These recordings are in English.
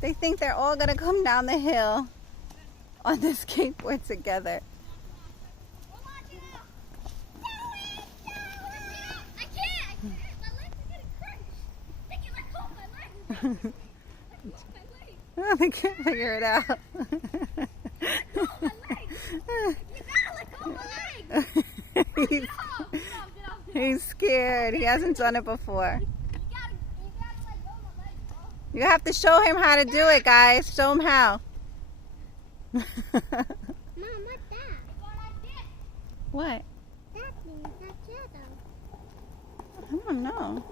They think they're all gonna come down the hill on the skateboard together. I can't. My legs are getting crushed. They can let go of my legs. Oh, they can't figure it out. He's scared. He hasn't done it before. You have to show him how to do it, guys. Show him how. Mom, what's that? What? That thing, that's yellow. I don't know.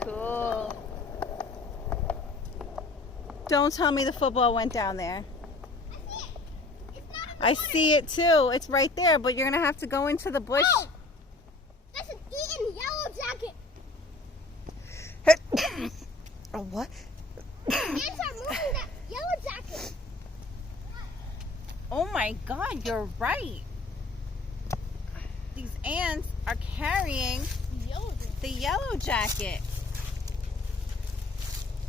Cool. Don't tell me the football went down there. I see it too. It's right there, but you're going to have to go into the bush. Oh! That's an eaten yellow jacket. Oh, what? Ants are moving that yellow jacket. Oh my God, you're right. These ants are carrying the yellow jacket.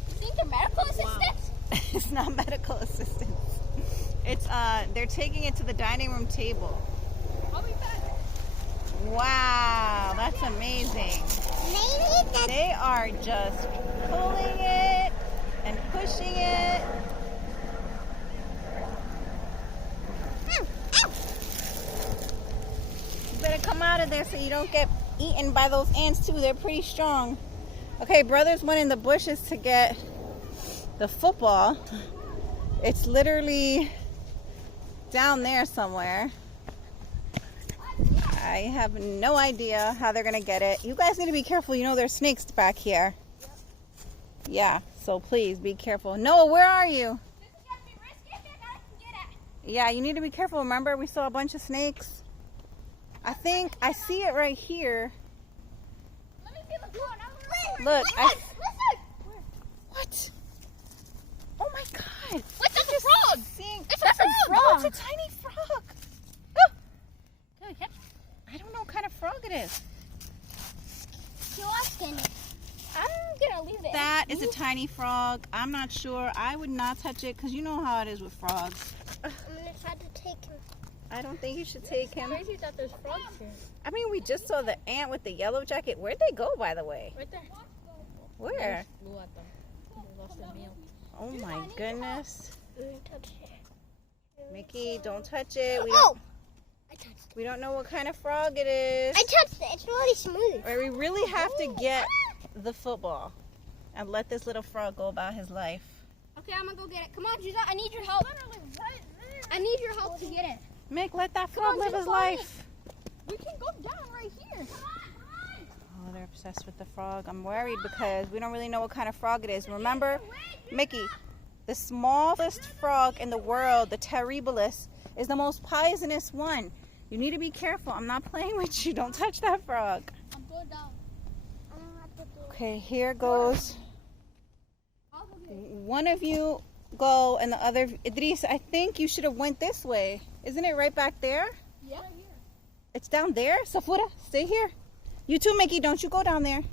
You think they're medical assistants? It's not medical assistance. It's they're taking it to the dining room table. I'll be back. Wow, that's amazing. Maybe They are just pulling it and pushing it. You better come out of there so you don't get eaten by those ants too. They're pretty strong. Okay, brothers went in the bushes to get the football. It's literally down there somewhere. I have no idea how they're gonna get it. You guys need to be careful. You know there's snakes back here. Yeah, so please be careful. Noah, where are you? Yeah, you need to be careful. Remember, we saw a bunch of snakes. I think I see it right here. Let me see the door. Look, Listen. What? Oh my God! What's that? A frog? It's a frog. Oh, it's a tiny frog. Oh. I don't know what kind of frog it is. You lost in it. I'm gonna leave it. That is a tiny frog. I'm not sure. I would not touch it because you know how it is with frogs. I'm gonna try to take him. I don't think you should take him. Crazy that there's frogs here. I mean, we just saw the ant with the yellow jacket. Where'd they go, by the way? Right there. Where? Blew at them. They lost their meal. Oh my goodness. Touch it. Mickey, don't touch it. Oh! I touched it. We don't know what kind of frog it is. I touched it. It's really smooth. We really have to get the football and let this little frog go about his life. Okay, I'm gonna go get it. Come on, Giselle. I need your help. I need your help to get it. Mick, let that frog on, live just his find life. We can go down right here. Oh, they're obsessed with the frog. I'm worried because we don't really know what kind of frog it is. Remember, Mickey, the smallest frog in the world, the terribilis, is the most poisonous one. You need to be careful. I'm not playing with you. Don't touch that frog. I'm going down. I don't know what to do. Okay, here goes. I'll go get it. One of you go and the other. Idris, I think you should have went this way. Isn't it right back there? Yeah. It's down there? Safura, stay here. You too, Mickey. Don't you go down there.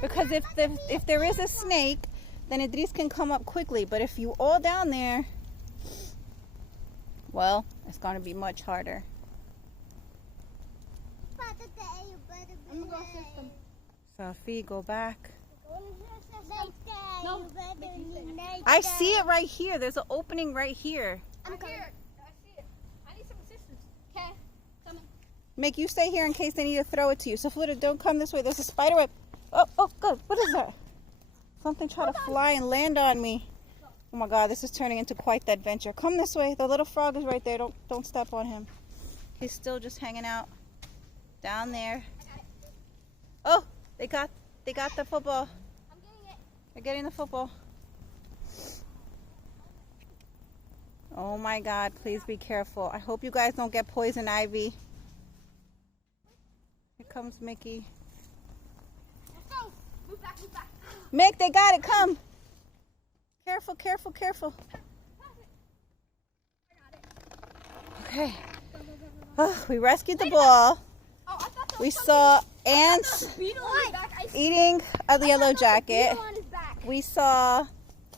Because if there is a snake, then Idris can come up quickly. But if you all down there, well, it's going to be much harder. I'm gonna go assist them. Sophie, go back. No. I see it right here. There's an opening right here. I'm here. I see it. I need some assistance. Okay. Coming. Mick, you stay here in case they need to throw it to you. Safura, don't come this way. There's a spider web. Oh, good. What is that? Something tried to fly and land on me. Oh my God, this is turning into quite the adventure. Come this way. The little frog is right there. Don't step on him. He's still just hanging out down there. Oh, they got the football. I'm getting it. They're getting the football. Oh my God, please be careful. I hope you guys don't get poison ivy. Here comes Mickey. Let's go. Move back, move back. Mick, they got it. Come. Careful, careful, careful. Okay. Oh, we rescued the ball. Oh, I thought We saw ants Beetle on his back. I see eating a yellow a jacket. beetle on his back. We saw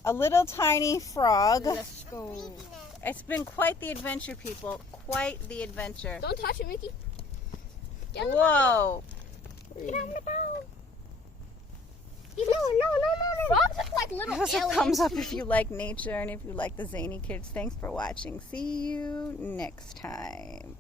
a little tiny frog. Let's go. It's been quite the adventure, people. Quite the adventure. Don't touch it, Mickey. Get on the Whoa. Get on the boat. No. Frogs look like little Give us a aliens thumbs up to if me. you like nature and if you like the Zany Kids. Thanks for watching. See you next time.